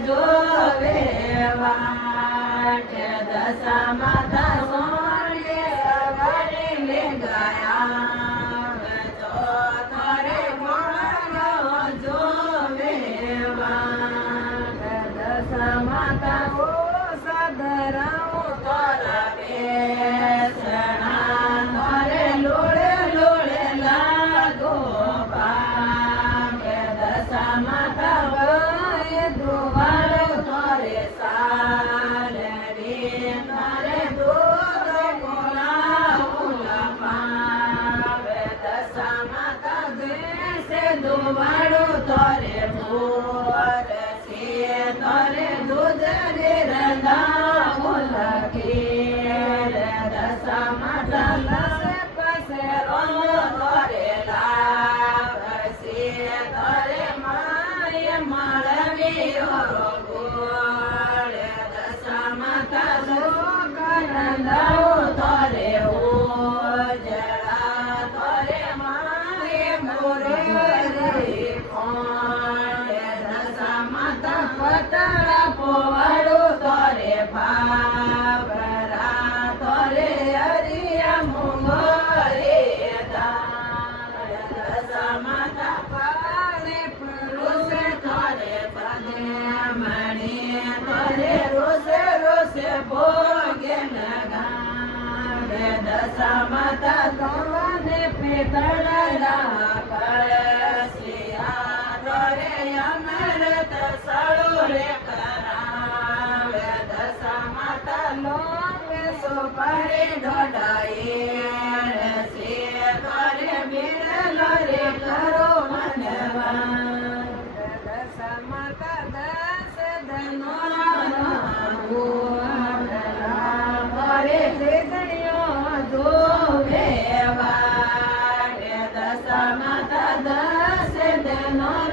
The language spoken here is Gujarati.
જોવે વાટ દશા માતા સોણે વળીને ગયા તો તારે કોણ જોવે વાટ દશા માતા ઓ સદરાઓ તારા બેસણા તારે લોળે લોળે લાગો પામ દશા માતા વય દુવાળો તારે સાલ રે તારે દૂધ કોલા પામ દશા માતા દેશે દુવાળો તારે મોર છે તારે દૂધ રે રંગા બોલા ખેર દશા માતા લસે પસે રોલો તારે લાવશે તારે માય માળવી ઓરો ગોળ દશા માતા લોકરંદાઓ તારે ઓજળા તારે માય મોરે રે કોણ દશા માતા પતળા પોવાડો તારે ભાવરા તારે હરિયા મુંગરે દશા માતા પાડે પુરુષ તારે પદે મણી તારે રોષે રોષે ભોગે નગાવે દશા માતા તોને પેતળરા કળશિયા તારે અમૃત સળો રે કરાવે દશા માતા લોવે સોપારે ઢોડાએ સે તારે બિરલો રે કરો મનવા દશા માતા દસ ધનોરા તારે હૃદયો જોવે વાટ દશા માતા દસ ધનોરા